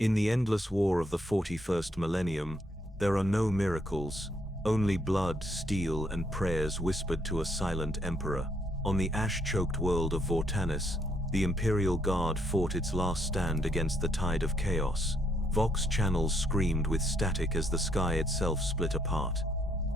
In the endless war of the 41st millennium, there are no miracles, only blood, steel, and prayers whispered to a silent emperor. On the ash-choked world of Vortanis, the Imperial Guard fought its last stand against the tide of chaos. Vox channels screamed with static as the sky itself split apart.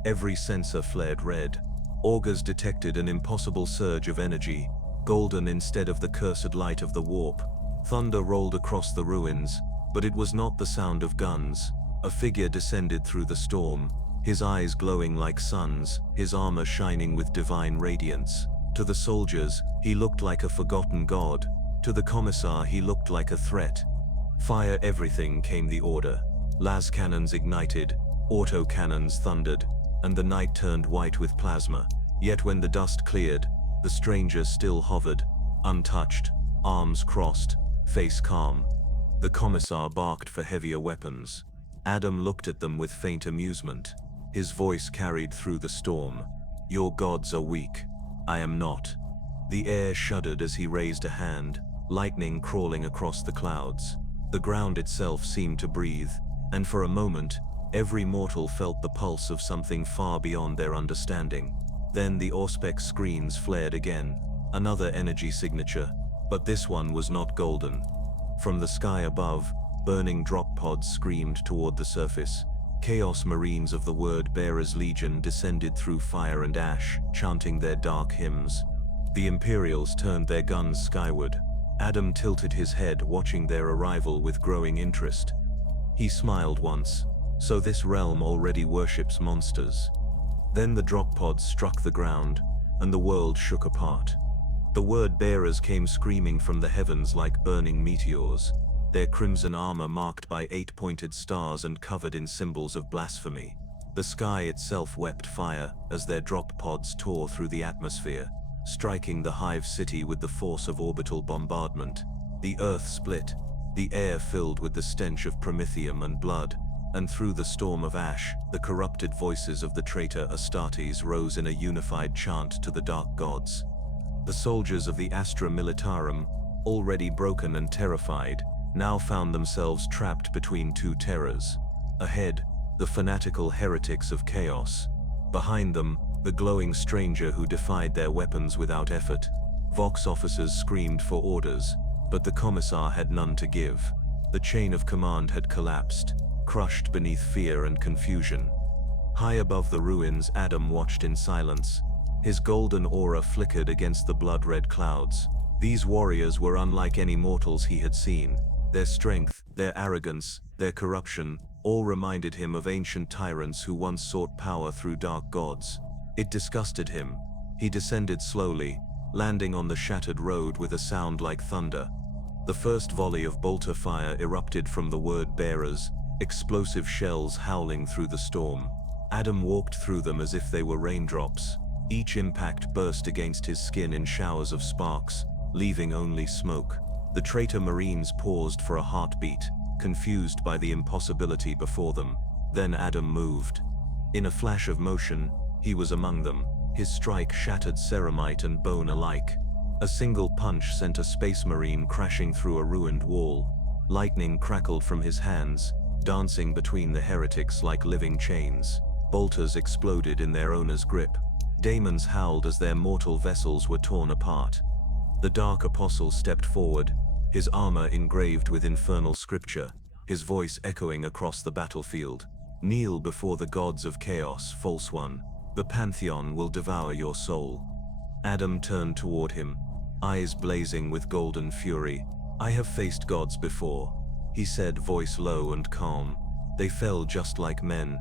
Every sensor flared red. Augurs detected an impossible surge of energy, golden instead of the cursed light of the warp. Thunder rolled across the ruins, but it was not the sound of guns. A figure descended through the storm, his eyes glowing like suns, his armor shining with divine radiance. To the soldiers, he looked like a forgotten god. To the commissar, he looked like a threat. Fire everything, came the order. Las cannons ignited, auto cannons thundered, and the night turned white with plasma. Yet when the dust cleared, the stranger still hovered, untouched, arms crossed, face calm. The commissar barked for heavier weapons. Adam looked at them with faint amusement. His voice carried through the storm. "Your gods are weak. I am not." The air shuddered as he raised a hand, lightning crawling across the clouds. The ground itself seemed to breathe, and for a moment, every mortal felt the pulse of something far beyond their understanding. Then the Auspex screens flared again, another energy signature, but this one was not golden. From the sky above, burning drop pods screamed toward the surface. Chaos Marines of the Word-Bearer's Legion descended through fire and ash, chanting their dark hymns. The Imperials turned their guns skyward. Adam tilted his head, watching their arrival with growing interest. He smiled once. So this realm already worships monsters. Then the drop pods struck the ground, and the world shook apart. The Word-Bearers came screaming from the heavens like burning meteors, their crimson armor marked by 8-pointed stars and covered in symbols of blasphemy. The sky itself wept fire as their drop pods tore through the atmosphere, striking the Hive City with the force of orbital bombardment. The earth split, the air filled with the stench of promethium and blood, and through the storm of ash, the corrupted voices of the traitor Astartes rose in a unified chant to the dark gods. The soldiers of the Astra Militarum, already broken and terrified, now found themselves trapped between two terrors. Ahead, the fanatical heretics of chaos. Behind them, the glowing stranger who defied their weapons without effort. Vox officers screamed for orders, but the commissar had none to give. The chain of command had collapsed, crushed beneath fear and confusion. High above the ruins, Adam watched in silence. His golden aura flickered against the blood-red clouds. These warriors were unlike any mortals he had seen. Their strength, their arrogance, their corruption, all reminded him of ancient tyrants who once sought power through dark gods. It disgusted him. He descended slowly, landing on the shattered road with a sound like thunder. The first volley of bolter fire erupted from the Word-Bearers, explosive shells howling through the storm. Adam walked through them as if they were raindrops. Each impact burst against his skin in showers of sparks, leaving only smoke. The traitor Marines paused for a heartbeat, confused by the impossibility before them. Then Adam moved. In a flash of motion, he was among them. His strike shattered ceramite and bone alike. A single punch sent a space marine crashing through a ruined wall. Lightning crackled from his hands, dancing between the heretics like living chains. Bolters exploded in their owner's grip. Daemons howled as their mortal vessels were torn apart. The Dark Apostle stepped forward, his armor engraved with infernal scripture, his voice echoing across the battlefield. "Kneel before the gods of chaos, false one. The Pantheon will devour your soul." Adam turned toward him, eyes blazing with golden fury. "I have faced gods before," he said, voice low and calm. "They fell just like men."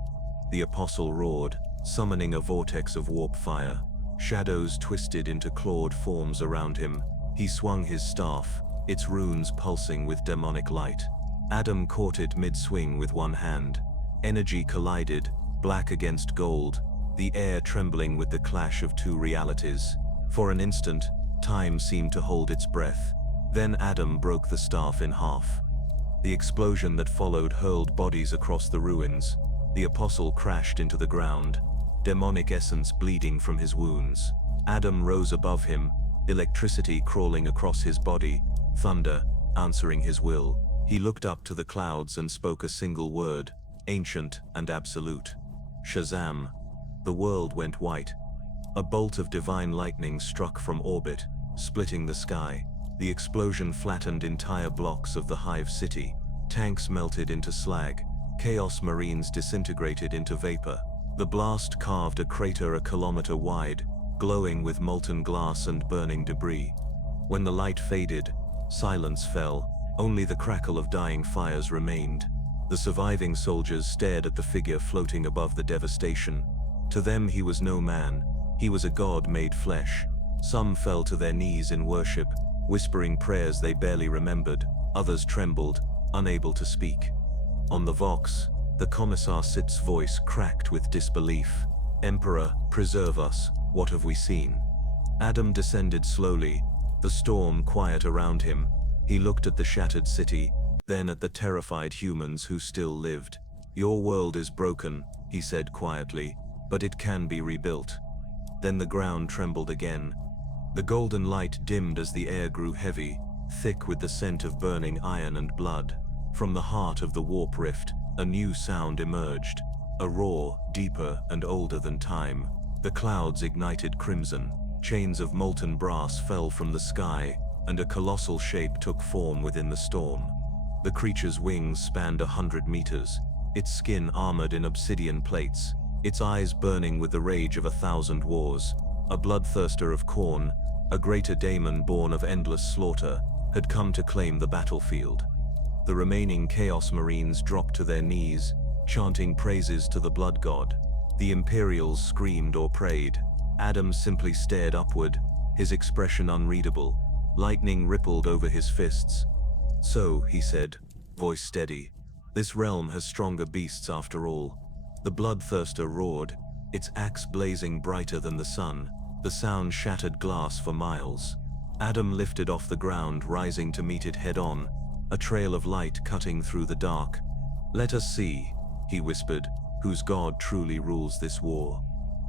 The apostle roared, summoning a vortex of warp fire. Shadows twisted into clawed forms around him. He swung his staff, its runes pulsing with demonic light. Adam caught it mid-swing with one hand. Energy collided, black against gold, the air trembling with the clash of two realities. For an instant, time seemed to hold its breath. Then Adam broke the staff in half. The explosion that followed hurled bodies across the ruins. The apostle crashed into the ground, demonic essence bleeding from his wounds. Adam rose above him, electricity crawling across his body, thunder answering his will. He looked up to the clouds and spoke a single word, ancient and absolute. Shazam! The world went white. A bolt of divine lightning struck from orbit, splitting the sky. The explosion flattened entire blocks of the Hive City. Tanks melted into slag. Chaos Marines disintegrated into vapor. The blast carved a crater a kilometer wide, glowing with molten glass and burning debris. When the light faded, silence fell. Only the crackle of dying fires remained. The surviving soldiers stared at the figure floating above the devastation. To them he was no man. He was a god made flesh. Some fell to their knees in worship, whispering prayers they barely remembered. Others trembled, unable to speak. On the Vox, the Commissar Sith's voice cracked with disbelief. "Emperor, preserve us, what have we seen?" Adam descended slowly, the storm quiet around him. He looked at the shattered city, then at the terrified humans who still lived. "Your world is broken," he said quietly, "but it can be rebuilt." Then the ground trembled again. The golden light dimmed as the air grew heavy, thick with the scent of burning iron and blood. From the heart of the warp rift, a new sound emerged, a roar deeper and older than time. The clouds ignited crimson, chains of molten brass fell from the sky, and a colossal shape took form within the storm. The creature's wings spanned 100 meters, its skin armored in obsidian plates, its eyes burning with the rage of 1,000 wars. A bloodthirster of Khorne, a greater daemon born of endless slaughter, had come to claim the battlefield. The remaining Chaos Marines dropped to their knees, chanting praises to the blood god. The Imperials screamed or prayed. Adam simply stared upward, his expression unreadable. Lightning rippled over his fists. "So," he said, voice steady, "this realm has stronger beasts after all." The bloodthirster roared, its axe blazing brighter than the sun. The sound shattered glass for miles. Adam lifted off the ground, rising to meet it head-on, a trail of light cutting through the dark. "Let us see," he whispered, "whose god truly rules this war."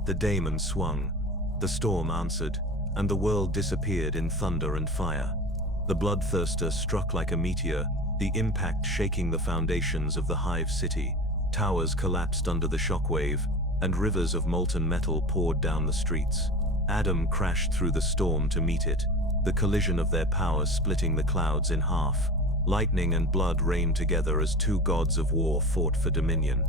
The daemon swung. The storm answered, and the world disappeared in thunder and fire. The bloodthirster struck like a meteor, the impact shaking the foundations of the Hive City. Towers collapsed under the shockwave, and rivers of molten metal poured down the streets. Adam crashed through the storm to meet it, the collision of their power splitting the clouds in half. Lightning and blood rained together as two gods of war fought for dominion.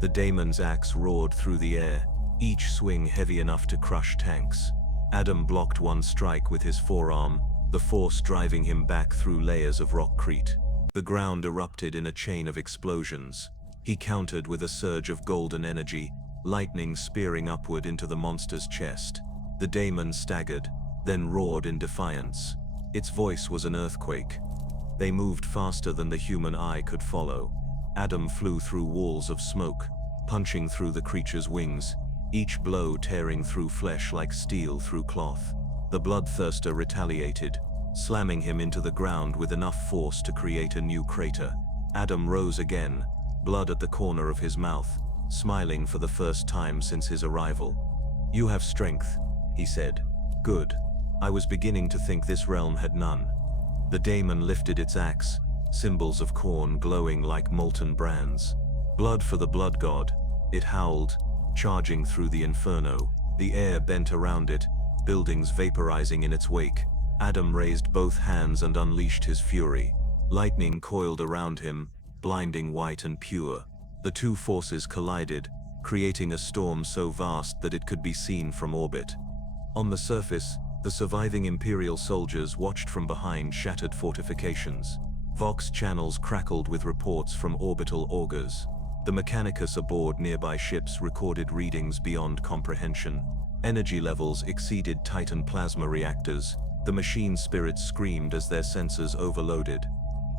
The daemon's axe roared through the air, each swing heavy enough to crush tanks. Adam blocked one strike with his forearm, the force driving him back through layers of rockcrete. The ground erupted in a chain of explosions. He countered with a surge of golden energy, lightning spearing upward into the monster's chest. The daemon staggered, then roared in defiance. Its voice was an earthquake. They moved faster than the human eye could follow. Adam flew through walls of smoke, punching through the creature's wings, each blow tearing through flesh like steel through cloth. The bloodthirster retaliated, slamming him into the ground with enough force to create a new crater. Adam rose again, blood at the corner of his mouth, smiling for the first time since his arrival. "You have strength," he said. "Good. I was beginning to think this realm had none." The daemon lifted its axe, symbols of Khorne glowing like molten brands. "Blood for the blood god," it howled, charging through the inferno. The air bent around it, buildings vaporizing in its wake. Adam raised both hands and unleashed his fury. Lightning coiled around him, blinding white and pure. The two forces collided, creating a storm so vast that it could be seen from orbit. On the surface, the surviving Imperial soldiers watched from behind shattered fortifications. Vox channels crackled with reports from orbital augurs. The Mechanicus aboard nearby ships recorded readings beyond comprehension. Energy levels exceeded Titan plasma reactors. The machine spirits screamed as their sensors overloaded.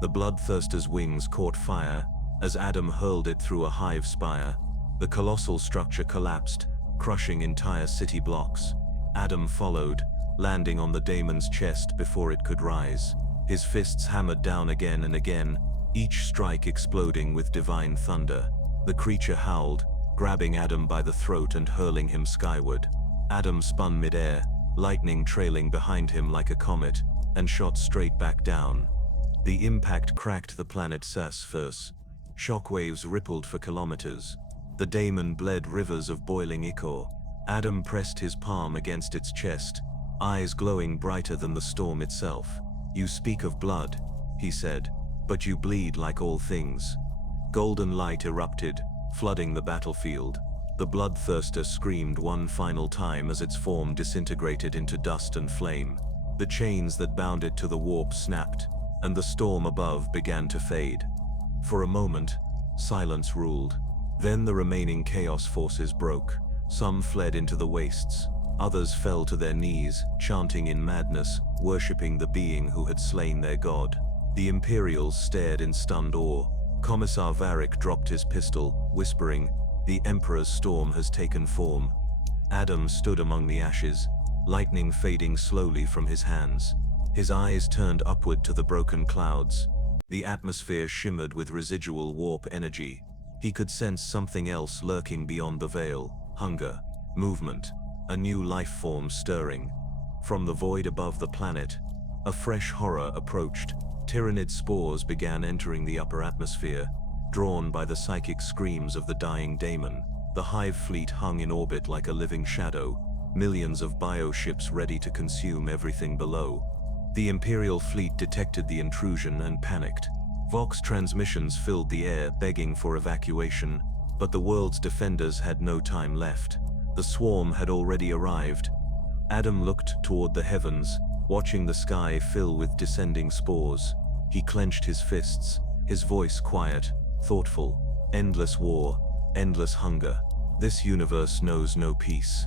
The bloodthirster's wings caught fire as Adam hurled it through a hive spire. The colossal structure collapsed, crushing entire city blocks. Adam followed, landing on the daemon's chest before it could rise. His fists hammered down again and again, each strike exploding with divine thunder. The creature howled, grabbing Adam by the throat and hurling him skyward. Adam spun midair, lightning trailing behind him like a comet, and shot straight back down. The impact cracked the planet's surface. Shockwaves rippled for kilometers. The daemon bled rivers of boiling ichor. Adam pressed his palm against its chest, eyes glowing brighter than the storm itself. "You speak of blood," he said, "but you bleed like all things." Golden light erupted, flooding the battlefield. The bloodthirster screamed one final time as its form disintegrated into dust and flame. The chains that bound it to the warp snapped, and the storm above began to fade. For a moment, silence ruled. Then the remaining chaos forces broke. Some fled into the wastes. Others fell to their knees, chanting in madness, worshipping the being who had slain their god. The Imperials stared in stunned awe. Commissar Varric dropped his pistol, whispering, "The Emperor's storm has taken form." Adam stood among the ashes, lightning fading slowly from his hands. His eyes turned upward to the broken clouds. The atmosphere shimmered with residual warp energy. He could sense something else lurking beyond the veil: hunger, movement, a new life form stirring. From the void above the planet, a fresh horror approached. Tyrannid spores began entering the upper atmosphere, drawn by the psychic screams of the dying daemon. The hive fleet hung in orbit like a living shadow, millions of bioships ready to consume everything below. The Imperial fleet detected the intrusion and panicked. Vox transmissions filled the air, begging for evacuation, but the world's defenders had no time left. The swarm had already arrived. Adam looked toward the heavens, watching the sky fill with descending spores. He clenched his fists, his voice quiet, thoughtful. Endless war, endless hunger. This universe knows no peace.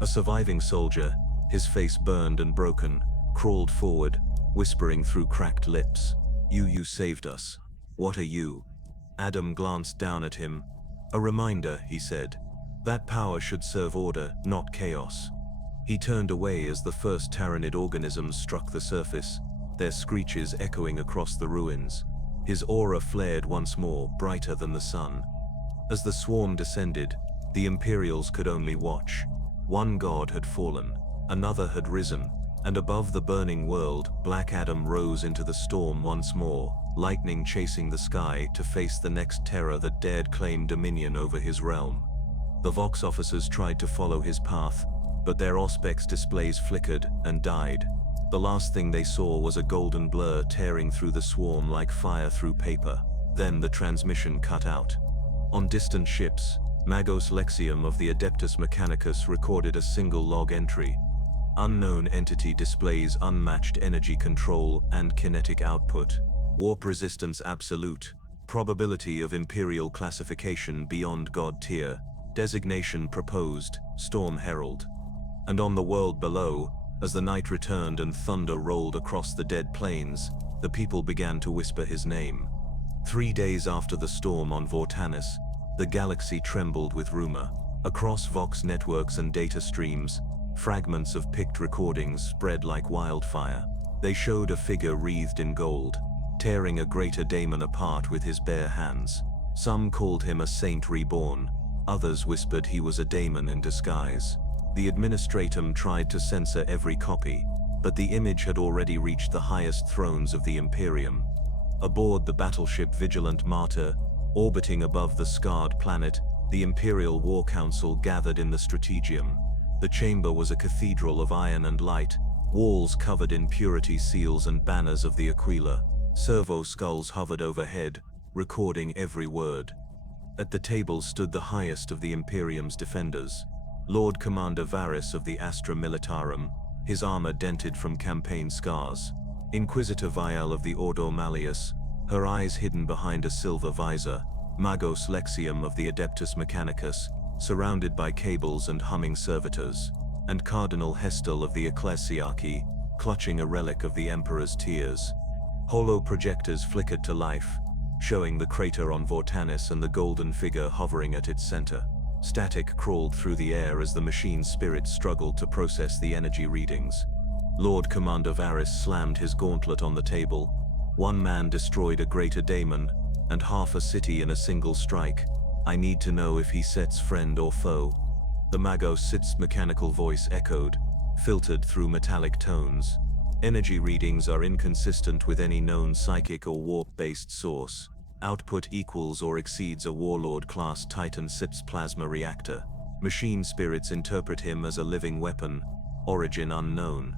A surviving soldier, his face burned and broken, crawled forward, whispering through cracked lips, You saved us. What are you?" Adam glanced down at him. "A reminder," he said. "That power should serve order, not chaos." He turned away as the first Tyrannid organisms struck the surface, their screeches echoing across the ruins. His aura flared once more, brighter than the sun. As the swarm descended, the Imperials could only watch. One god had fallen, another had risen, and above the burning world, Black Adam rose into the storm once more, lightning chasing the sky to face the next terror that dared claim dominion over his realm. The Vox officers tried to follow his path, but their Auspex displays flickered and died. The last thing they saw was a golden blur tearing through the swarm like fire through paper. Then the transmission cut out. On distant ships, Magos Lexium of the Adeptus Mechanicus recorded a single log entry. Unknown entity displays unmatched energy control and kinetic output. Warp resistance absolute. Probability of Imperial classification beyond God tier. Designation proposed, Storm Herald. And on the world below, as the night returned and thunder rolled across the dead plains, the people began to whisper his name. 3 days after the storm on Vortanis, the galaxy trembled with rumor. Across Vox networks and data streams, fragments of picked recordings spread like wildfire. They showed a figure wreathed in gold, tearing a greater daemon apart with his bare hands. Some called him a saint reborn, others whispered he was a daemon in disguise. The administratum tried to censor every copy, but the image had already reached the highest thrones of the Imperium. Aboard the battleship Vigilant Martyr, orbiting above the scarred planet, the Imperial War Council gathered in the Strategium. The chamber was a cathedral of iron and light, walls covered in purity seals and banners of the Aquila. Servo skulls hovered overhead, recording every word. At the table stood the highest of the Imperium's defenders, Lord Commander Varys of the Astra Militarum, his armor dented from campaign scars. Inquisitor Vial of the Ordo Malleus, her eyes hidden behind a silver visor. Magos Lexium of the Adeptus Mechanicus, surrounded by cables and humming servitors. And Cardinal Hestel of the Ecclesiarchy, clutching a relic of the Emperor's tears. Holo projectors flickered to life, showing the crater on Vortanis and the golden figure hovering at its center. Static crawled through the air as the machine's spirit struggled to process the energy readings. Lord Commander Varys slammed his gauntlet on the table. One man destroyed a greater daemon, and half a city in a single strike. I need to know if he sets friend or foe. The Magos Sith's mechanical voice echoed, filtered through metallic tones. Energy readings are inconsistent with any known psychic or warp-based source. Output equals or exceeds a Warlord-class Titan SIPS plasma reactor. Machine spirits interpret him as a living weapon. Origin unknown.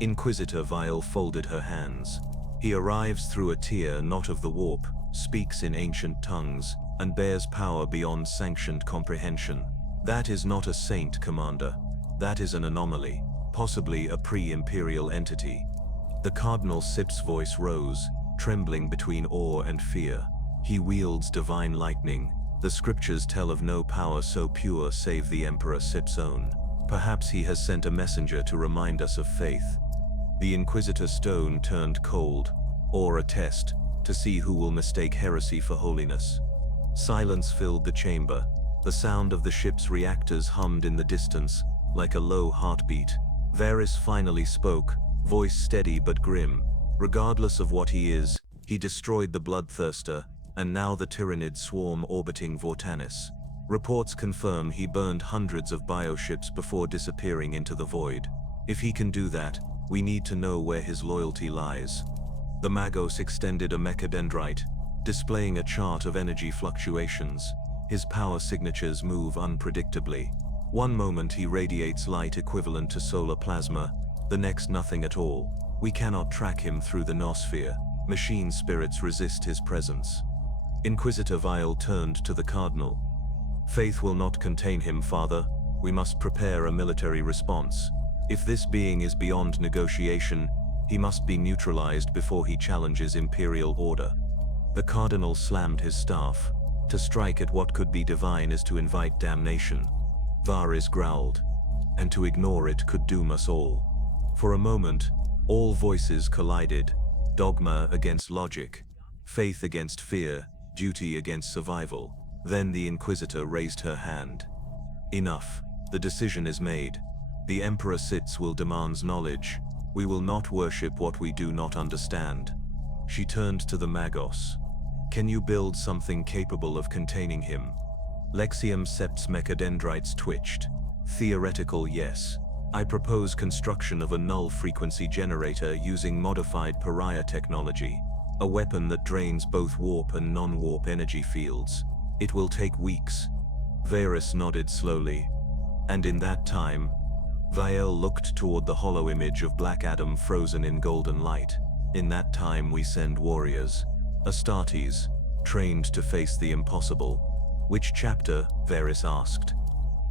Inquisitor Vile folded her hands. He arrives through a tear not of the warp, speaks in ancient tongues, and bears power beyond sanctioned comprehension. That is not a saint, Commander. That is an anomaly, possibly a pre-imperial entity. The Cardinal Sip's voice rose, trembling between awe and fear. He wields divine lightning. The scriptures tell of no power so pure save the Emperor Sip's own. Perhaps he has sent a messenger to remind us of faith. The Inquisitor Stone turned cold, or a test, to see who will mistake heresy for holiness. Silence filled the chamber. The sound of the ship's reactors hummed in the distance, like a low heartbeat. Varys finally spoke, voice steady but grim. Regardless of what he is, he destroyed the Bloodthirster, and now the Tyrannid swarm orbiting Vortanis. Reports confirm he burned hundreds of bioships before disappearing into the void. If he can do that, we need to know where his loyalty lies. The Magos extended a mechadendrite, displaying a chart of energy fluctuations. His power signatures move unpredictably. One moment he radiates light equivalent to solar plasma, the next nothing at all. We cannot track him through the noosphere. Machine spirits resist his presence. Inquisitor Vile turned to the Cardinal. Faith will not contain him, Father. We must prepare a military response. If this being is beyond negotiation, he must be neutralized before he challenges Imperial order. The Cardinal slammed his staff. To strike at what could be divine is to invite damnation. Varys growled. And to ignore it could doom us all. For a moment, all voices collided. Dogma against logic. Faith against fear. Duty against survival. Then the Inquisitor raised her hand. Enough. The decision is made. The Emperor sits will demands knowledge. We will not worship what we do not understand. She turned to the Magos. Can you build something capable of containing him? Lexium Sept's mechadendrites twitched. Theoretical, yes. I propose construction of a null frequency generator using modified pariah technology. A weapon that drains both warp and non-warp energy fields. It will take weeks. Varys nodded slowly. And in that time, Vael looked toward the hollow image of Black Adam frozen in golden light. In that time we send warriors. Astartes, trained to face the impossible. Which chapter? Varys asked.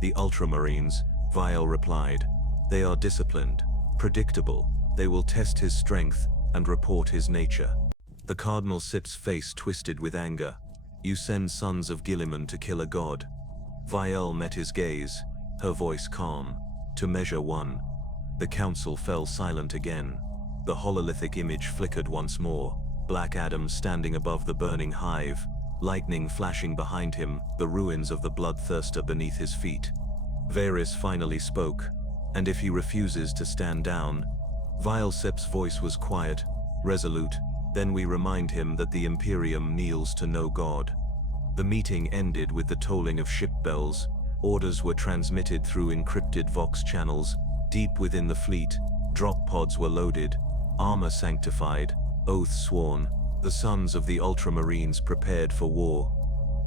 The Ultramarines, Vael replied. They are disciplined, predictable. They will test his strength and report his nature. The Cardinal Sip's face twisted with anger. You send sons of Gilliman to kill a god. Vael met his gaze, her voice calm. To measure one. The council fell silent again. The hololithic image flickered once more. Black Adam standing above the burning hive, lightning flashing behind him, the ruins of the Bloodthirster beneath his feet. Varys finally spoke. And if he refuses to stand down? Vile Sep's voice was quiet, resolute. Then we remind him that the Imperium kneels to no god. The meeting ended with the tolling of ship bells. Orders were transmitted through encrypted Vox channels. Deep within the fleet, drop pods were loaded, armor sanctified, oaths sworn. The sons of the Ultramarines prepared for war.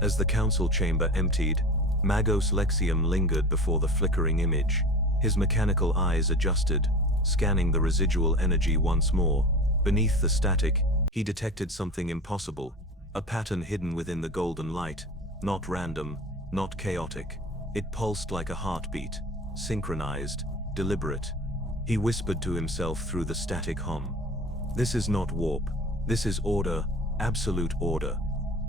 As the council chamber emptied, Magos Lexium lingered before the flickering image. His mechanical eyes adjusted, scanning the residual energy once more. Beneath the static, he detected something impossible. A pattern hidden within the golden light. Not random, not chaotic. It pulsed like a heartbeat, synchronized, deliberate. He whispered to himself through the static hum. This is not warp. This is order, absolute order.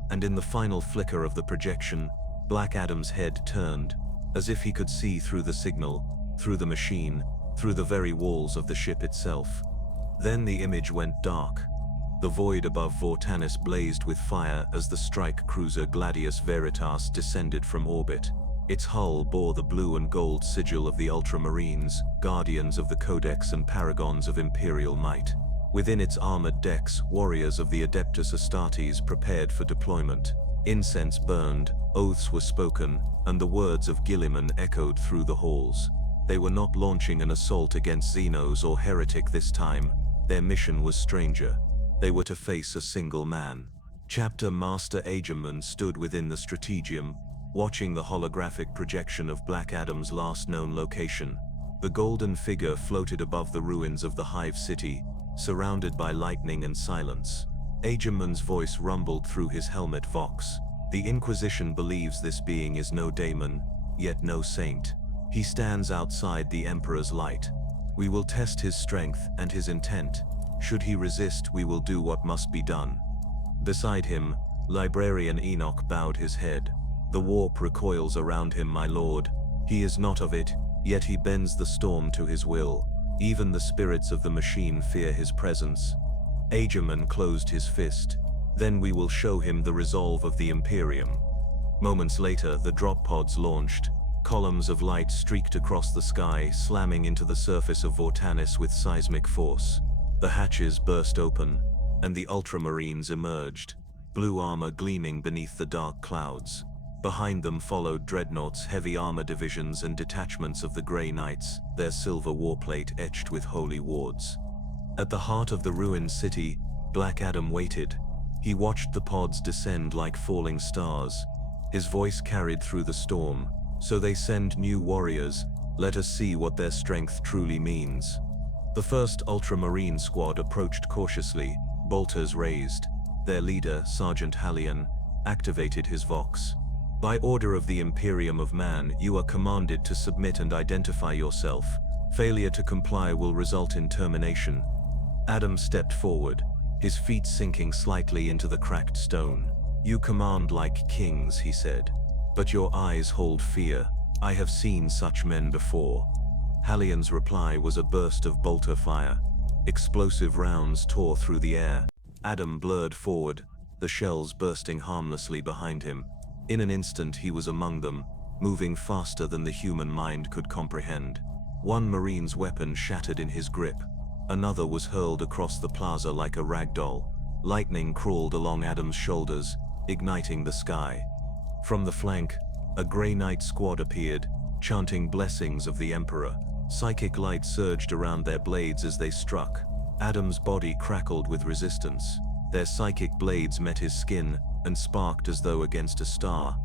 And in the final flicker of the projection, Black Adam's head turned, as if he could see through the signal, through the machine, through the very walls of the ship itself. Then the image went dark. The void above Vortanis blazed with fire as the strike cruiser Gladius Veritas descended from orbit. Its hull bore the blue and gold sigil of the Ultramarines, guardians of the Codex and paragons of Imperial might. Within its armored decks, warriors of the Adeptus Astartes prepared for deployment. Incense burned, oaths were spoken, and the words of Gilliman echoed through the halls. They were not launching an assault against Xenos or heretic this time. Their mission was stranger. They were to face a single man. Chapter Master Agerman stood within the strategium, watching the holographic projection of Black Adam's last known location. The golden figure floated above the ruins of the Hive City, surrounded by lightning and silence. Agerman's voice rumbled through his helmet vox. The Inquisition believes this being is no daemon, yet no saint. He stands outside the Emperor's light. We will test his strength and his intent. Should he resist, we will do what must be done. Beside him, Librarian Enoch bowed his head. The warp recoils around him, my lord. He is not of it, yet he bends the storm to his will. Even the spirits of the machine fear his presence. Agerman closed his fist. Then we will show him the resolve of the Imperium. Moments later, the drop pods launched. Columns of light streaked across the sky, slamming into the surface of Vortanis with seismic force. The hatches burst open, and the Ultramarines emerged, blue armor gleaming beneath the dark clouds. Behind them followed Dreadnought's heavy armor divisions and detachments of the Grey Knights, their silver warplate etched with holy wards. At the heart of the ruined city, Black Adam waited. He watched the pods descend like falling stars. His voice carried through the storm. So they send new warriors. Let us see what their strength truly means. The first Ultramarine squad approached cautiously, bolters raised. Their leader, Sergeant Hallion, activated his vox. By order of the Imperium of Man, you are commanded to submit and identify yourself. Failure to comply will result in termination. Adam stepped forward, his feet sinking slightly into the cracked stone. You command like kings, he said. But your eyes hold fear. I have seen such men before. Hallion's reply was a burst of bolter fire. Explosive rounds tore through the air. Adam blurred forward, the shells bursting harmlessly behind him. In an instant he was among them, moving faster than the human mind could comprehend. One Marine's weapon shattered in his grip. Another was hurled across the plaza like a ragdoll. Lightning crawled along Adam's shoulders, igniting the sky. From the flank, a Grey Knight squad appeared, chanting blessings of the Emperor. Psychic light surged around their blades as they struck. Adam's body crackled with resistance. Their psychic blades met his skin and sparked as though against a star.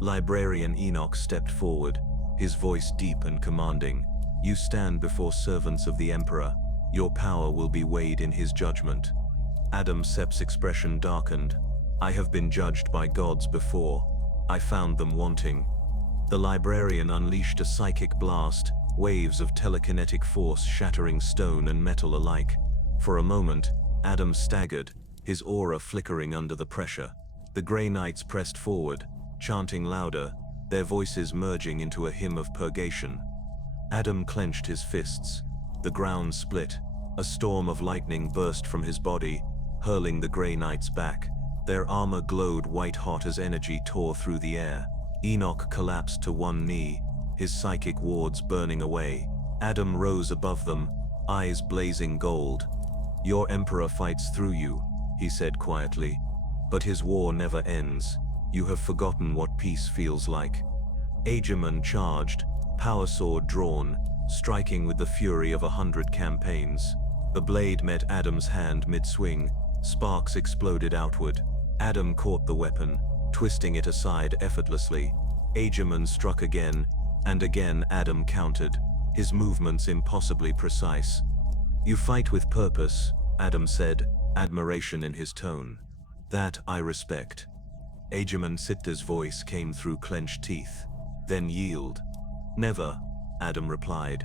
Librarian Enoch stepped forward, his voice deep and commanding. You stand before servants of the Emperor. Your power will be weighed in his judgment. Adam Sepp's expression darkened. I have been judged by gods before. I found them wanting. The librarian unleashed a psychic blast, waves of telekinetic force shattering stone and metal alike. For a moment, Adam staggered, his aura flickering under the pressure. The Grey Knights pressed forward, chanting louder, their voices merging into a hymn of purgation. Adam clenched his fists. The ground split. A storm of lightning burst from his body, hurling the Grey Knights back. Their armor glowed white-hot as energy tore through the air. Enoch collapsed to one knee, his psychic wards burning away. Adam rose above them, eyes blazing gold. Your Emperor fights through you, he said quietly. But his war never ends. You have forgotten what peace feels like. Agerman charged, power sword drawn, striking with the fury of 100 campaigns. The blade met Adam's hand mid-swing. Sparks exploded outward. Adam caught the weapon, twisting it aside effortlessly. Agerman struck again, and again Adam countered, his movements impossibly precise. You fight with purpose, Adam said, admiration in his tone. That I respect. Agerman Sitter's voice came through clenched teeth. Then yield. Never, Adam replied.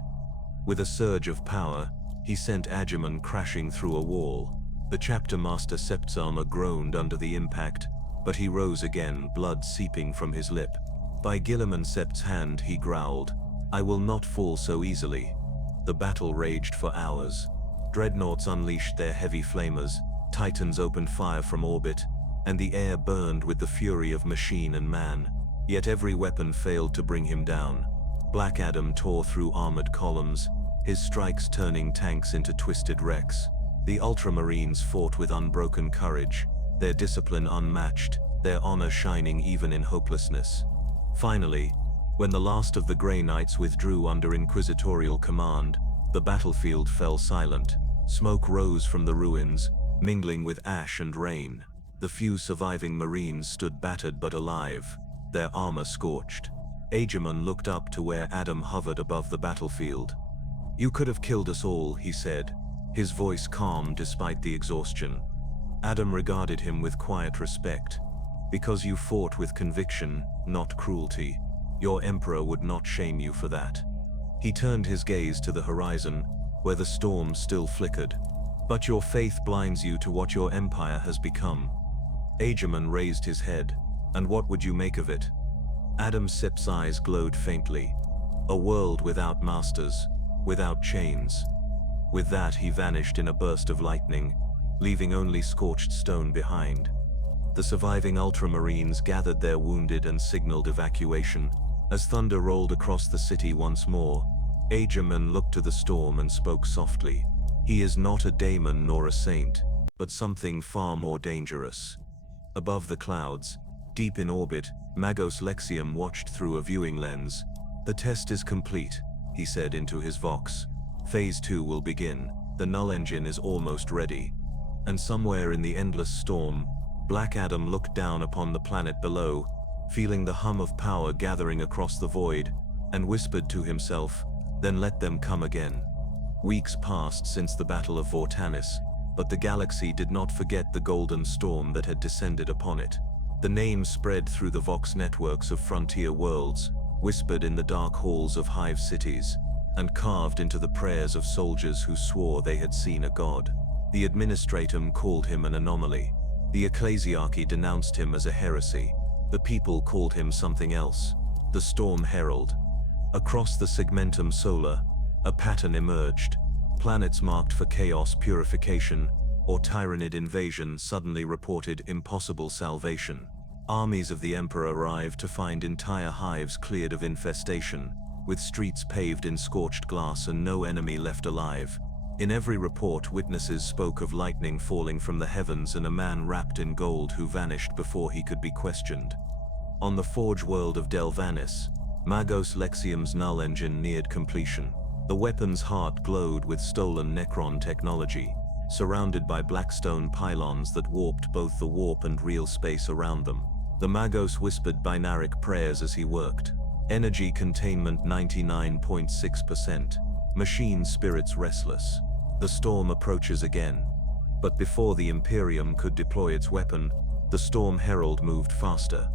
With a surge of power, he sent Agerman crashing through a wall. The chapter master Sept's armor groaned under the impact, but he rose again, blood seeping from his lip. By Gilliman Sept's hand he growled, I will not fall so easily. The battle raged for hours. Dreadnoughts unleashed their heavy flamers, Titans opened fire from orbit, and the air burned with the fury of machine and man. Yet every weapon failed to bring him down. Black Adam tore through armored columns, his strikes turning tanks into twisted wrecks. The Ultramarines fought with unbroken courage, their discipline unmatched, their honor shining even in hopelessness. Finally, when the last of the Grey Knights withdrew under inquisitorial command, the battlefield fell silent. Smoke rose from the ruins, mingling with ash and rain. The few surviving Marines stood battered but alive, their armor scorched. Agemon looked up to where Adam hovered above the battlefield. "You could have killed us all," he said, his voice calm despite the exhaustion. Adam regarded him with quiet respect. "Because you fought with conviction, not cruelty. Your emperor would not shame you for that." He turned his gaze to the horizon, where the storm still flickered. "But your faith blinds you to what your empire has become." Agemon raised his head. "And what would you make of it?" Adam Sep's eyes glowed faintly. "A world without masters, without chains." With that he vanished in a burst of lightning, leaving only scorched stone behind. The surviving Ultramarines gathered their wounded and signaled evacuation. As thunder rolled across the city once more, Agemon looked to the storm and spoke softly. "He is not a daemon nor a saint, but something far more dangerous." Above the clouds, deep in orbit, Magos Lexium watched through a viewing lens. "The test is complete," he said into his vox. "Phase 2 will begin. The null engine is almost ready." And somewhere in the endless storm, Black Adam looked down upon the planet below, feeling the hum of power gathering across the void, and whispered to himself, "Then let them come again." Weeks passed since the Battle of Vortanis, but the galaxy did not forget the golden storm that had descended upon it. The name spread through the Vox networks of frontier worlds, whispered in the dark halls of hive cities, and carved into the prayers of soldiers who swore they had seen a god. The administratum called him an anomaly. The ecclesiarchy denounced him as a heresy. The people called him something else: the Storm Herald. Across the segmentum solar, a pattern emerged. Planets marked for chaos purification or tyrannid invasion suddenly reported impossible salvation. Armies of the Emperor arrived to find entire hives cleared of infestation, with streets paved in scorched glass and no enemy left alive. In every report, witnesses spoke of lightning falling from the heavens and a man wrapped in gold who vanished before he could be questioned. On the forge world of Delvanis, Magos Lexium's null engine neared completion. The weapon's heart glowed with stolen Necron technology, surrounded by blackstone pylons that warped both the warp and real space around them. The Magos whispered binaric prayers as he worked. Energy containment 99.6%. Machine spirits restless. The storm approaches again. But before the Imperium could deploy its weapon, the Storm Herald moved faster.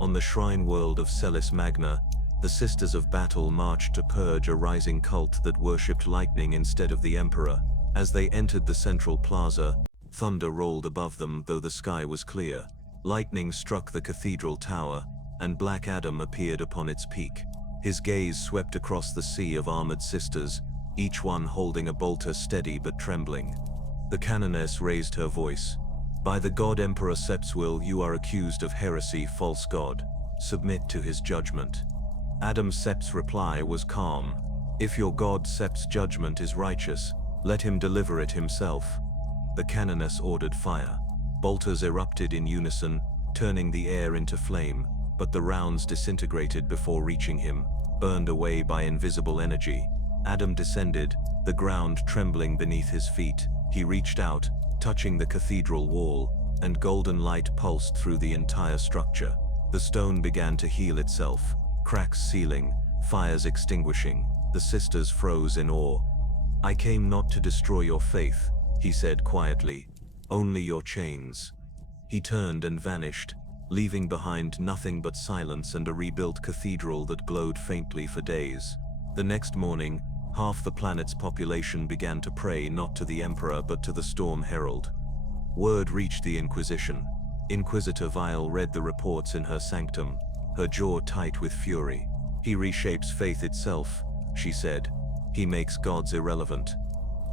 On the shrine world of Celis Magna, the Sisters of Battle marched to purge a rising cult that worshipped lightning instead of the Emperor. As they entered the central plaza, thunder rolled above them though the sky was clear. Lightning struck the cathedral tower, and Black Adam appeared upon its peak. His gaze swept across the sea of armored sisters, each one holding a bolter steady but trembling. The canoness raised her voice. "By the god Emperor Sep's will, you are accused of heresy, false god. Submit to his judgment." Adam Sep's reply was calm. "If your god Sep's judgment is righteous, let him deliver it himself." The canoness ordered fire. Bolters erupted in unison, turning the air into flame, but the rounds disintegrated before reaching him, burned away by invisible energy. Adam descended, the ground trembling beneath his feet. He reached out, touching the cathedral wall, and golden light pulsed through the entire structure. The stone began to heal itself, cracks sealing, fires extinguishing. The sisters froze in awe. "I came not to destroy your faith," he said quietly, "only your chains." He turned and vanished, leaving behind nothing but silence and a rebuilt cathedral that glowed faintly for days. The next morning, half the planet's population began to pray not to the Emperor but to the Storm Herald. Word reached the Inquisition. Inquisitor Vile read the reports in her sanctum, her jaw tight with fury. "He reshapes faith itself," she said. "He makes gods irrelevant."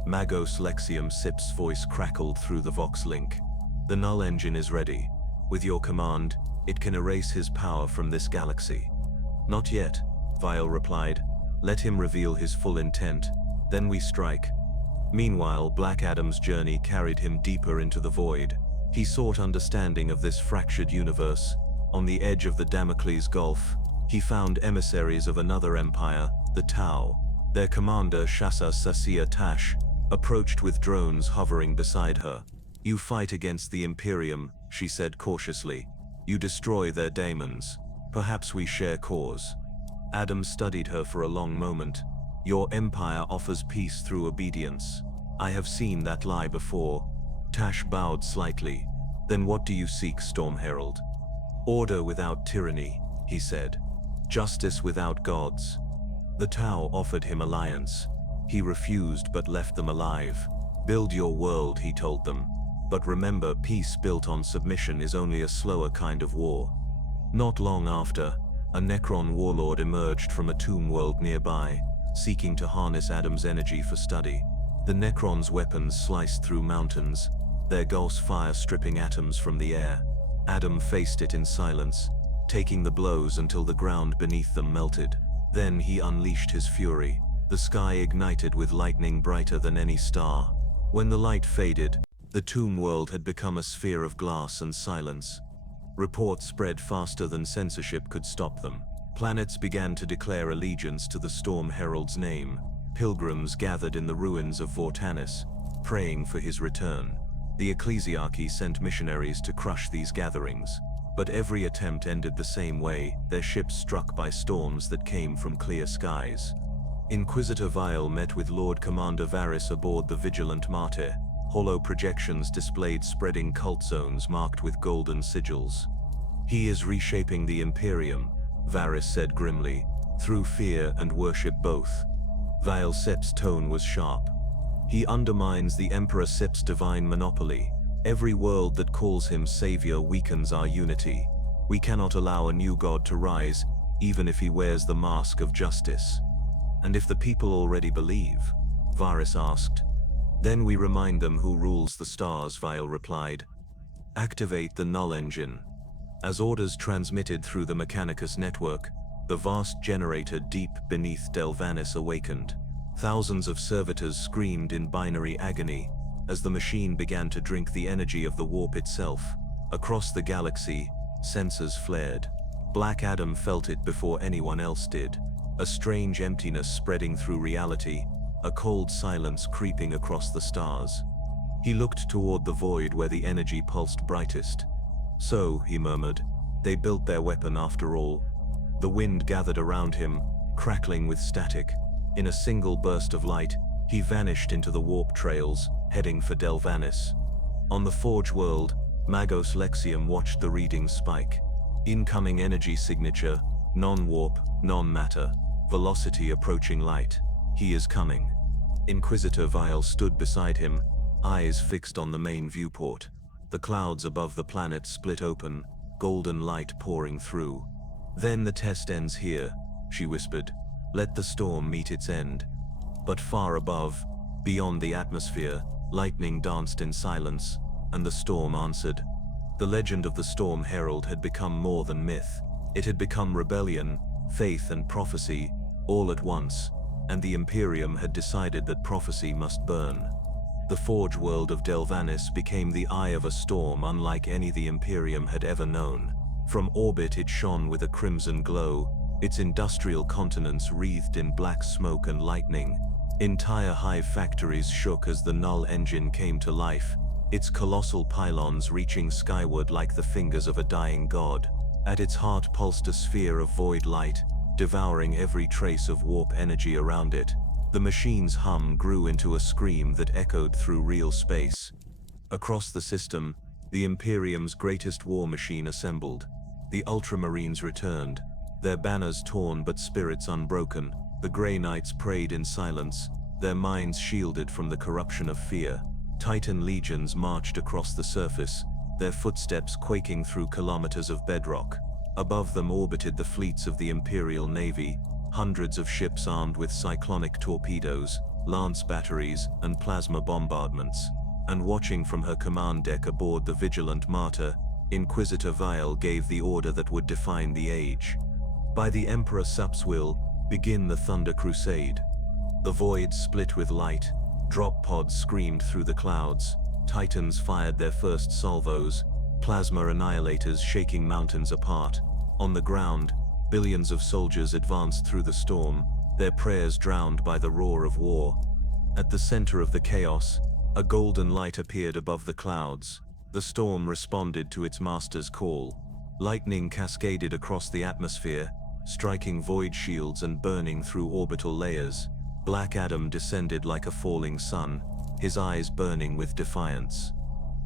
Magos Lexium Sip's voice crackled through the Vox link. "The null engine is ready. With your command, it can erase his power from this galaxy." "Not yet," Vile replied. "Let him reveal his full intent, then we strike." Meanwhile, Black Adam's journey carried him deeper into the void. He sought understanding of this fractured universe. On the edge of the Damocles Gulf, he found emissaries of another empire, the Tau. Their commander, Shasa Sasia Tash, approached with drones hovering beside her. "You fight against the Imperium," she said cautiously. "You destroy their daemons. Perhaps we share cause." Adam studied her for a long moment. "Your empire offers peace through obedience. I have seen that lie before." Tash bowed slightly. "Then what do you seek, Storm Herald?" "Order without tyranny," he said. "Justice without gods." The Tau offered him alliance. He refused but left them alive. "Build your world," he told them. "But remember, peace built on submission is only a slower kind of war." Not long after, a Necron warlord emerged from a tomb world nearby, seeking to harness Adam's energy for study. The Necron's weapons sliced through mountains, their gauss fire stripping atoms from the air. Adam faced it in silence, taking the blows until the ground beneath them melted. Then he unleashed his fury. The sky ignited with lightning brighter than any star. When the light faded, the tomb world had become a sphere of glass and silence. Reports spread faster than censorship could stop them. Planets began to declare allegiance to the Storm Herald's name. Pilgrims gathered in the ruins of Vortanis, praying for his return. The ecclesiarchy sent missionaries to crush these gatherings. But every attempt ended the same way, their ships struck by storms that came from clear skies. Inquisitor Vile met with Lord Commander Varys aboard the Vigilant Martyr. Hollow projections displayed spreading cult zones marked with golden sigils. "He is reshaping the Imperium," Varys said grimly, "through fear and worship both." Vile Sep's tone was sharp. "He undermines the Emperor Sep's divine monopoly. Every world that calls him savior weakens our unity. We cannot allow a new god to rise, even if he wears the mask of justice." "And if the people already believe?" Varys asked. "Then we remind them who rules the stars," Vile replied. "Activate the null engine." As orders transmitted through the Mechanicus network, the vast generator deep beneath Delvanis awakened. Thousands of servitors screamed in binary agony as the machine began to drink the energy of the warp itself. Across the galaxy, sensors flared. Black Adam felt it before anyone else did. A strange emptiness spreading through reality, a cold silence creeping across the stars. He looked toward the void where the energy pulsed brightest. "So," he murmured, "they built their weapon after all." The wind gathered around him, crackling with static. In a single burst of light, he vanished into the warp trails, heading for Delvanis. On the Forge world, Magos Lexium watched the readings spike. Incoming energy signature, non-warp, non-matter, velocity approaching light. "He is coming." Inquisitor Vile stood beside him, eyes fixed on the main viewport. The clouds above the planet split open, golden light pouring through. "Then the test ends here," she whispered. "Let the storm meet its end." But far above, beyond the atmosphere, lightning danced in silence, and the storm answered. The legend of the Storm Herald had become more than myth. It had become rebellion, faith and prophecy, all at once, and the Imperium had decided that prophecy must burn. The Forge world of Delvanis became the eye of a storm unlike any the Imperium had ever known. From orbit it shone with a crimson glow, its industrial continents wreathed in black smoke and lightning. Entire hive factories shook as the null engine came to life, its colossal pylons reaching skyward like the fingers of a dying god. At its heart pulsed a sphere of void light, devouring every trace of warp energy around it. The machine's hum grew into a scream that echoed through real space. Across the system, the Imperium's greatest war machine assembled. The Ultramarines returned, their banners torn but spirits unbroken. The Grey Knights prayed in silence, their minds shielded from the corruption of fear. Titan legions marched across the surface, their footsteps quaking through kilometers of bedrock. Above them orbited the fleets of the Imperial Navy, hundreds of ships armed with cyclonic torpedoes, lance batteries, and plasma bombardments. And watching from her command deck aboard the Vigilant Martyr, Inquisitor Vile gave the order that would define the age. By the Emperor Sup's will, begin the Thunder Crusade. The void split with light, drop pods screamed through the clouds, Titans fired their first salvos, plasma annihilators shaking mountains apart. On the ground, billions of soldiers advanced through the storm, their prayers drowned by the roar of war. At the center of the chaos, a golden light appeared above the clouds. The storm responded to its master's call. Lightning cascaded across the atmosphere, striking void shields and burning through orbital layers. Black Adam descended like a falling sun, his eyes burning with defiance.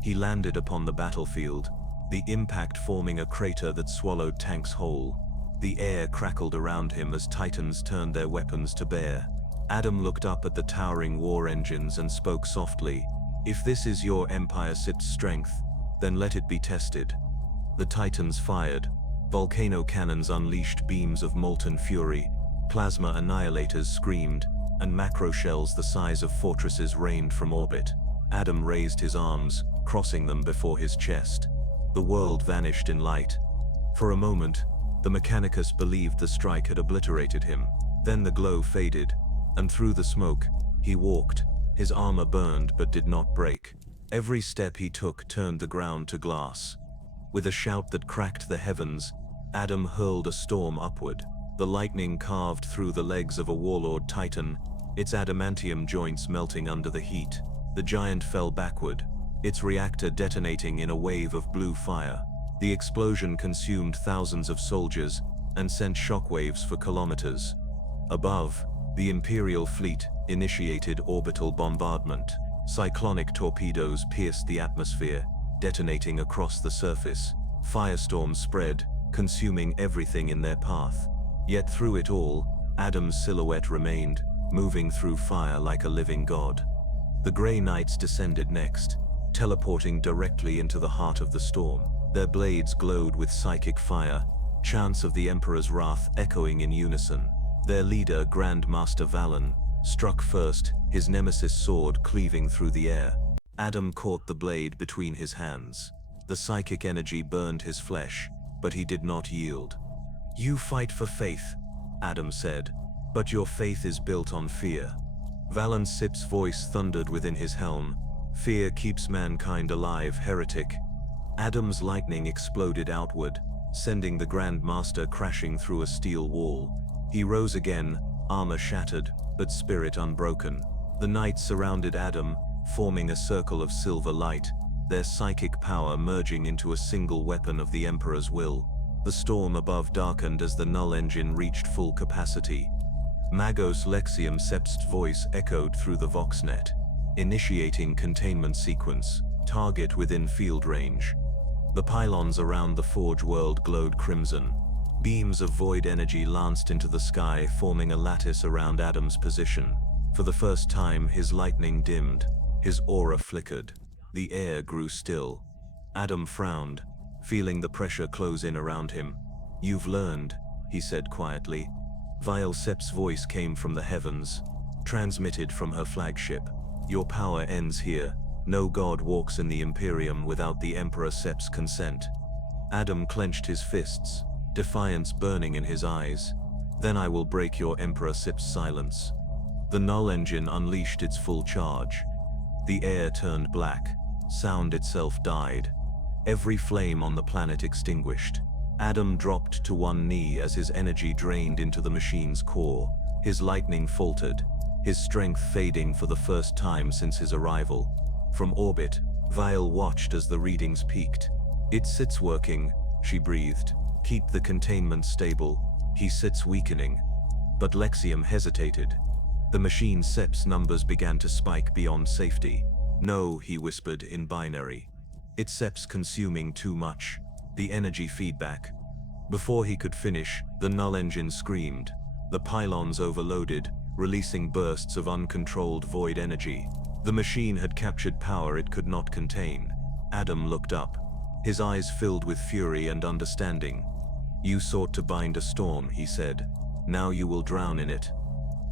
He landed upon the battlefield, the impact forming a crater that swallowed tanks whole. The air crackled around him as Titans turned their weapons to bear. Adam looked up at the towering war engines and spoke softly. "If this is your Empire-sipped strength, then let it be tested." The Titans fired. Volcano cannons unleashed beams of molten fury. Plasma annihilators screamed, and macro shells the size of fortresses rained from orbit. Adam raised his arms, crossing them before his chest. The world vanished in light. For a moment, the Mechanicus believed the strike had obliterated him. Then the glow faded, and through the smoke, he walked. His armor burned but did not break. Every step he took turned the ground to glass. With a shout that cracked the heavens, Adam hurled a storm upward. The lightning carved through the legs of a warlord Titan, its adamantium joints melting under the heat. The giant fell backward, its reactor detonating in a wave of blue fire. The explosion consumed thousands of soldiers and sent shockwaves for kilometers. Above, the Imperial fleet initiated orbital bombardment. Cyclonic torpedoes pierced the atmosphere, detonating across the surface. Firestorms spread, consuming everything in their path. Yet through it all, Adam's silhouette remained, moving through fire like a living god. The Grey Knights descended next, teleporting directly into the heart of the storm. Their blades glowed with psychic fire, chants of the Emperor's wrath echoing in unison. Their leader, Grand Master Valen, struck first, his nemesis sword cleaving through the air. Adam caught the blade between his hands. The psychic energy burned his flesh, but he did not yield. "You fight for faith," Adam said, "but your faith is built on fear." Valen Sip's voice thundered within his helm. "Fear keeps mankind alive, heretic." Adam's lightning exploded outward, sending the Grand Master crashing through a steel wall. He rose again, armor shattered, but spirit unbroken. The knights surrounded Adam, forming a circle of silver light, their psychic power merging into a single weapon of the Emperor's will. The storm above darkened as the null engine reached full capacity. Magos Lexium Sept's voice echoed through the Voxnet. "Initiating containment sequence. Target within field range." The pylons around the Forge world glowed crimson. Beams of void energy lanced into the sky, forming a lattice around Adam's position. For the first time, his lightning dimmed. His aura flickered. The air grew still. Adam frowned, feeling the pressure close in around him. "You've learned," he said quietly. Vile Sep's voice came from the heavens, transmitted from her flagship. "Your power ends here. No god walks in the Imperium without the Emperor Sep's consent." Adam clenched his fists, defiance burning in his eyes. "Then I will break your Emperor Sep's silence." The null engine unleashed its full charge. The air turned black. Sound itself died. Every flame on the planet extinguished. Adam dropped to one knee as his energy drained into the machine's core. His lightning faltered, his strength fading for the first time since his arrival. From orbit, Vile watched as the readings peaked. "It sits working," she breathed. "Keep the containment stable. He sits weakening." But Lexium hesitated. The machine Sep's numbers began to spike beyond safety. "No," he whispered in binary. "It's Sep's consuming too much. The energy feedback." Before he could finish, the null engine screamed. The pylons overloaded, releasing bursts of uncontrolled void energy. The machine had captured power it could not contain. Adam looked up, his eyes filled with fury and understanding. "You sought to bind a storm," he said. "Now you will drown in it."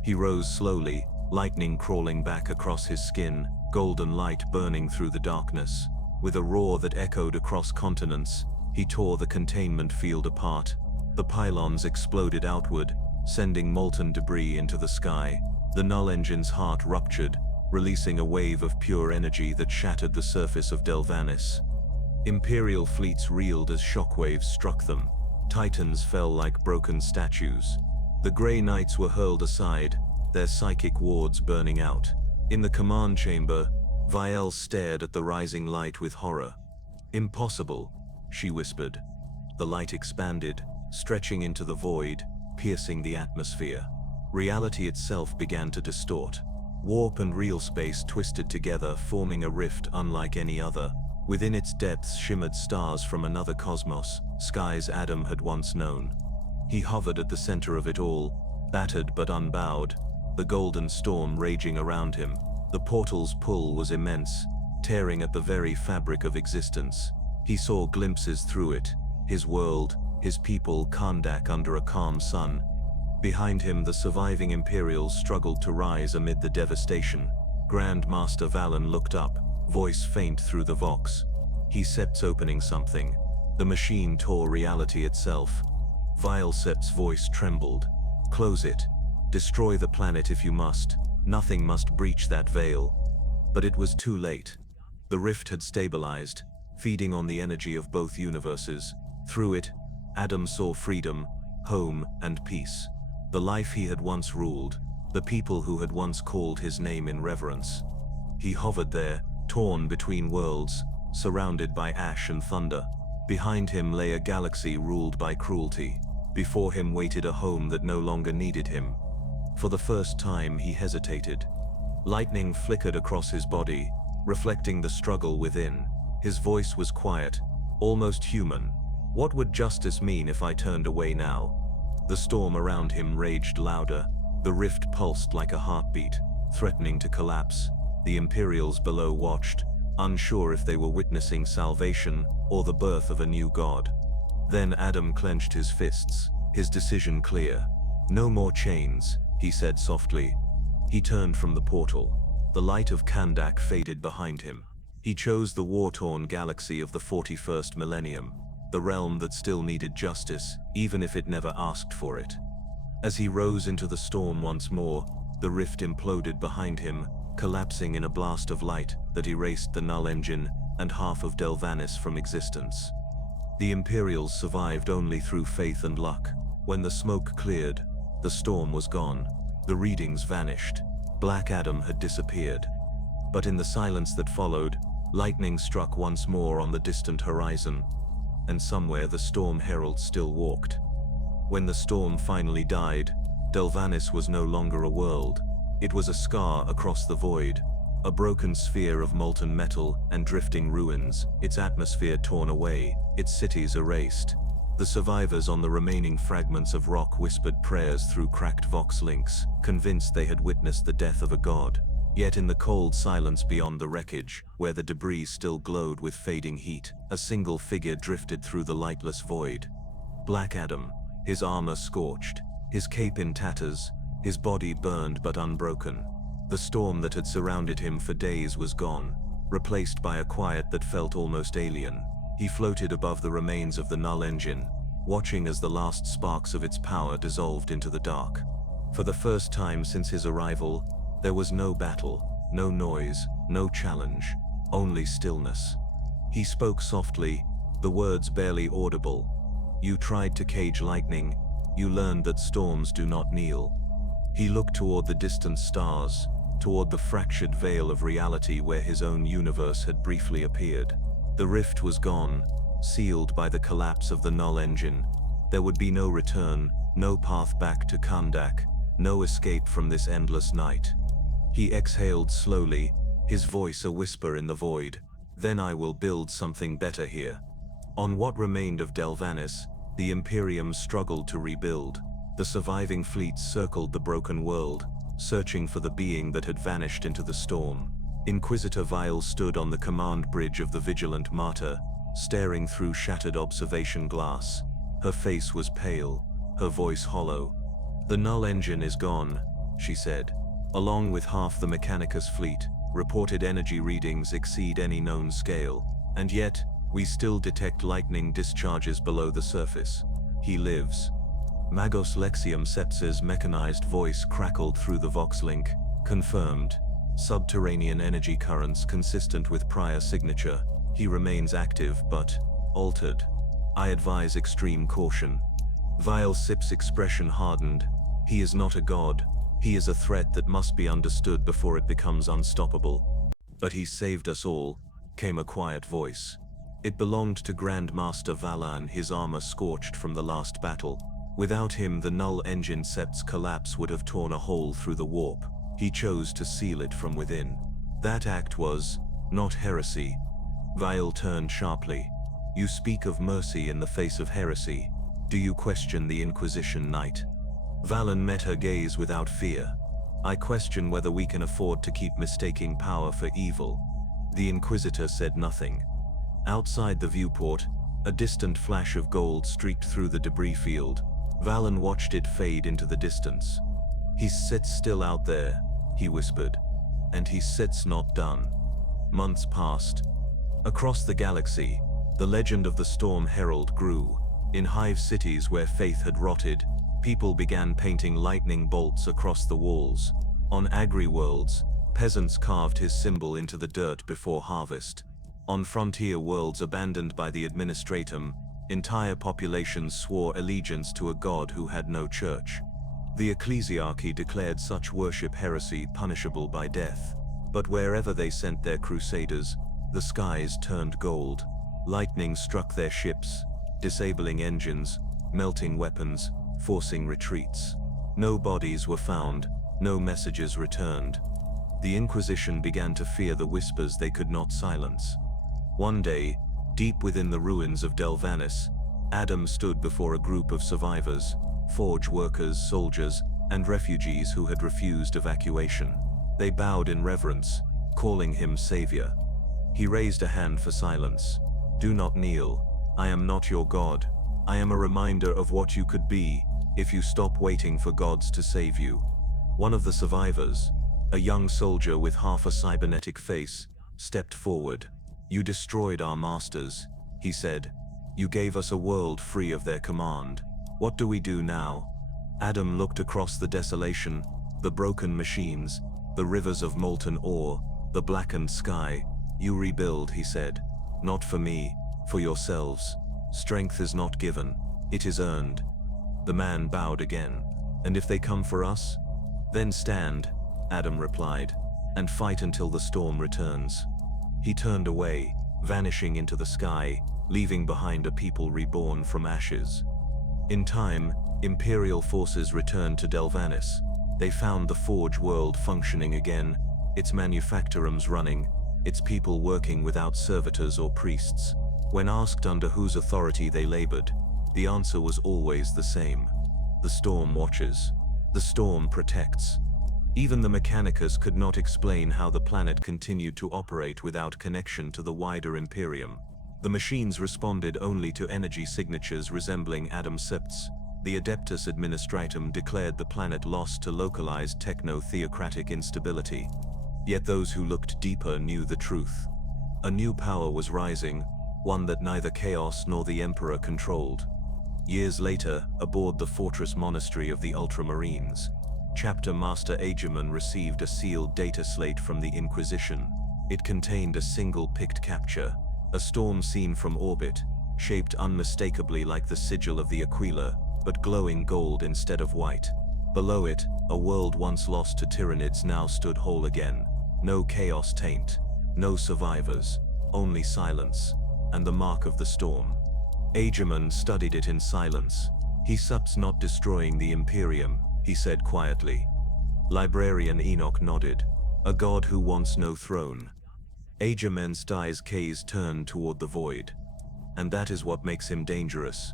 He rose slowly, lightning crawling back across his skin, golden light burning through the darkness. With a roar that echoed across continents, he tore the containment field apart. The pylons exploded outward, sending molten debris into the sky. The null engine's heart ruptured, releasing a wave of pure energy that shattered the surface of Delvanis. Imperial fleets reeled as shockwaves struck them. Titans fell like broken statues. The Grey Knights were hurled aside, their psychic wards burning out. In the command chamber, Vielle stared at the rising light with horror. "Impossible," she whispered. The light expanded, stretching into the void, piercing the atmosphere. Reality itself began to distort. Warp and real space twisted together, forming a rift unlike any other. Within its depths shimmered stars from another cosmos, skies Adam had once known. He hovered at the center of it all, battered but unbowed, the golden storm raging around him. The portal's pull was immense, tearing at the very fabric of existence. He saw glimpses through it, his world, his people, Kandak under a calm sun. Behind him, the surviving Imperials struggled to rise amid the devastation. Grand Master Valen looked up, voice faint through the vox. He Sept's opening something. The machine tore reality itself. Vile Sept's voice trembled. "Close it. Destroy the planet if you must. Nothing must breach that veil." But it was too late. The rift had stabilized, feeding on the energy of both universes. Through it, Adam saw freedom, home, and peace. The life he had once ruled, the people who had once called his name in reverence. He hovered there, torn between worlds, surrounded by ash and thunder. Behind him lay a galaxy ruled by cruelty. Before him waited a home that no longer needed him. For the first time he hesitated. Lightning flickered across his body, reflecting the struggle within. His voice was quiet, almost human. "What would justice mean if I turned away now?" The storm around him raged louder. The rift pulsed like a heartbeat, threatening to collapse. The Imperials below watched, unsure if they were witnessing salvation or the birth of a new god. Then Adam clenched his fists, his decision clear. "No more chains," he said softly. He turned from the portal. The light of Kandak faded behind him. He chose the war-torn galaxy of the 41st millennium, the realm that still needed justice, even if it never asked for it. As he rose into the storm once more, the rift imploded behind him, collapsing in a blast of light that erased the null engine and half of Delvanis from existence. The Imperials survived only through faith and luck. When the smoke cleared, the storm was gone. The readings vanished. Black Adam had disappeared. But in the silence that followed, lightning struck once more on the distant horizon, and somewhere the storm herald still walked. When the storm finally died, Delvanis was no longer a world. It was a scar across the void, a broken sphere of molten metal and drifting ruins, its atmosphere torn away, its cities erased. The survivors on the remaining fragments of rock whispered prayers through cracked vox links, convinced they had witnessed the death of a god. Yet in the cold silence beyond the wreckage, where the debris still glowed with fading heat, a single figure drifted through the lightless void. Black Adam, his armor scorched, his cape in tatters, his body burned but unbroken. The storm that had surrounded him for days was gone, replaced by a quiet that felt almost alien. He floated above the remains of the null engine, watching as the last sparks of its power dissolved into the dark. For the first time since his arrival, there was no battle, no noise, no challenge, only stillness. He spoke softly, the words barely audible. "You tried to cage lightning, you learned that storms do not kneel." He looked toward the distant stars, toward the fractured veil of reality where his own universe had briefly appeared. The rift was gone, sealed by the collapse of the null engine. There would be no return, no path back to Kandak, no escape from this endless night. He exhaled slowly, his voice a whisper in the void. "Then I will build something better here." On what remained of Delvanis, the Imperium struggled to rebuild. The surviving fleets circled the broken world, searching for the being that had vanished into the storm. Inquisitor Vile stood on the command bridge of the vigilant Martyr, staring through shattered observation glass. Her face was pale, her voice hollow. "The null engine is gone," she said. "Along with half the Mechanicus fleet, reported energy readings exceed any known scale. And yet, we still detect lightning discharges below the surface. He lives." Magos Lexium Seps's mechanized voice crackled through the voxlink. "Confirmed. Subterranean energy currents consistent with prior signature. He remains active but altered. I advise extreme caution." Vile Sip's expression hardened. "He is not a god. He is a threat that must be understood before it becomes unstoppable. But he saved us all, came a quiet voice. It belonged to Grandmaster Valan, his armor scorched from the last battle. Without him, the null engine sept's collapse would have torn a hole through the warp. He chose to seal it from within. That act was not heresy. Vael turned sharply. You speak of mercy in the face of heresy. Do you question the Inquisition, Knight? Valan met her gaze without fear. I question whether we can afford to keep mistaking power for evil. The Inquisitor said nothing. Outside the viewport, a distant flash of gold streaked through the debris field. Valan watched it fade into the distance. He sits still out there, he whispered. And he sits not done. Months passed. Across the galaxy, the legend of the Storm Herald grew. In hive cities where faith had rotted, people began painting lightning bolts across the walls. On agri-worlds, peasants carved his symbol into the dirt before harvest. On frontier worlds abandoned by the Administratum, entire populations swore allegiance to a god who had no church. The ecclesiarchy declared such worship heresy punishable by death. But wherever they sent their crusaders, the skies turned gold. Lightning struck their ships, disabling engines, melting weapons, forcing retreats. No bodies were found, no messages returned. The Inquisition began to fear the whispers they could not silence. One day, deep within the ruins of Delvanis, Adam stood before a group of survivors, forge workers, soldiers, and refugees who had refused evacuation. They bowed in reverence, calling him savior. He raised a hand for silence. Do not kneel. I am not your god. I am a reminder of what you could be if you stop waiting for gods to save you. One of the survivors, a young soldier with half a cybernetic face, stepped forward. You destroyed our masters, he said. You gave us a world free of their command. What do we do now? Adam looked across the desolation, the broken machines, the rivers of molten ore, the blackened sky. You rebuild, he said. Not for me, for yourselves. Strength is not given, it is earned. The man bowed again. And if they come for us? Then stand, Adam replied, and fight until the storm returns. He turned away, vanishing into the sky, leaving behind a people reborn from ashes. In time, Imperial forces returned to Delvanis. They found the Forge world functioning again, its manufactorums running, its people working without servitors or priests. When asked under whose authority they labored, the answer was always the same. The storm watches. The storm protects. Even the Mechanicus could not explain how the planet continued to operate without connection to the wider Imperium. The machines responded only to energy signatures resembling Adam septs. The Adeptus Administratum declared the planet lost to localized techno-theocratic instability. Yet those who looked deeper knew the truth. A new power was rising, one that neither Chaos nor the Emperor controlled. Years later, aboard the fortress monastery of the Ultramarines, Chapter Master Aegemon received a sealed data slate from the Inquisition. It contained a single picked capture, a storm seen from orbit, shaped unmistakably like the sigil of the Aquila, but glowing gold instead of white. Below it, a world once lost to Tyranids now stood whole again. No chaos taint, no survivors, only silence, and the mark of the storm. Aegemon studied it in silence. He sups not destroying the Imperium, he said quietly. Librarian Enoch nodded. A god who wants no throne. Aegemon's gaze turned toward the void. And that is what makes him dangerous.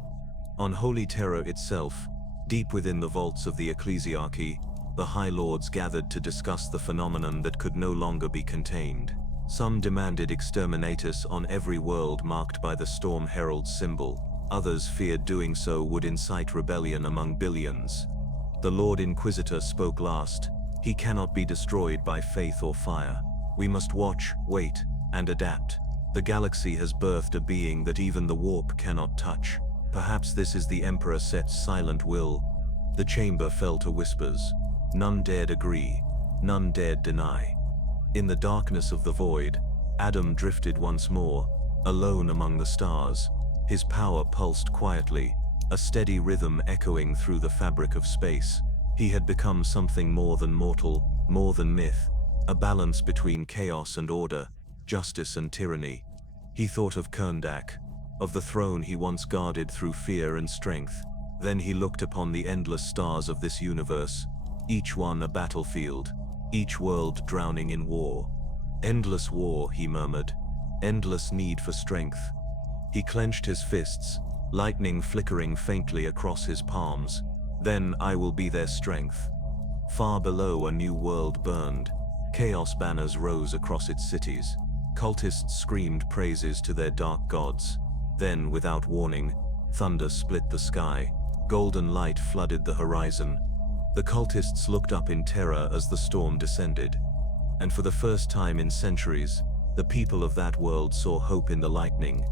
On Holy Terror itself, deep within the vaults of the Ecclesiarchy, the High Lords gathered to discuss the phenomenon that could no longer be contained. Some demanded exterminatus on every world marked by the Storm Herald's symbol. Others feared doing so would incite rebellion among billions. The Lord Inquisitor spoke last. He cannot be destroyed by faith or fire. We must watch, wait, and adapt. The galaxy has birthed a being that even the warp cannot touch. Perhaps this is the Emperor Set's silent will. The chamber fell to whispers. None dared agree. None dared deny. In the darkness of the void, Adam drifted once more, alone among the stars. His power pulsed quietly, a steady rhythm echoing through the fabric of space. He had become something more than mortal, more than myth, a balance between chaos and order, justice and tyranny. He thought of Kerndak, of the throne he once guarded through fear and strength. Then he looked upon the endless stars of this universe, each one a battlefield, each world drowning in war. Endless war, he murmured, endless need for strength. He clenched his fists, lightning flickering faintly across his palms. Then I will be their strength. Far below, a new world burned. Chaos banners rose across its cities. Cultists screamed praises to their dark gods. Then, without warning, thunder split the sky. Golden light flooded the horizon. The cultists looked up in terror as the storm descended. And for the first time in centuries, the people of that world saw hope in the lightning.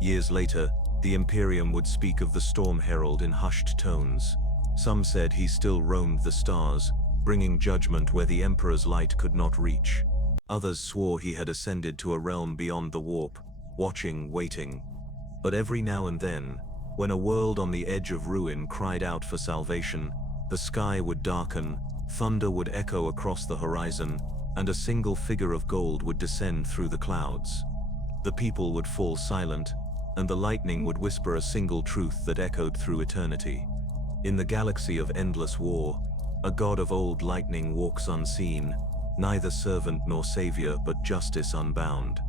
Years later, the Imperium would speak of the storm herald in hushed tones. Some said he still roamed the stars, bringing judgment where the Emperor's light could not reach. Others swore he had ascended to a realm beyond the warp, watching, waiting. But every now and then, when a world on the edge of ruin cried out for salvation, the sky would darken, thunder would echo across the horizon, and a single figure of gold would descend through the clouds. The people would fall silent, and the lightning would whisper a single truth that echoed through eternity. In the galaxy of endless war, a god of old lightning walks unseen, neither servant nor savior but justice unbound.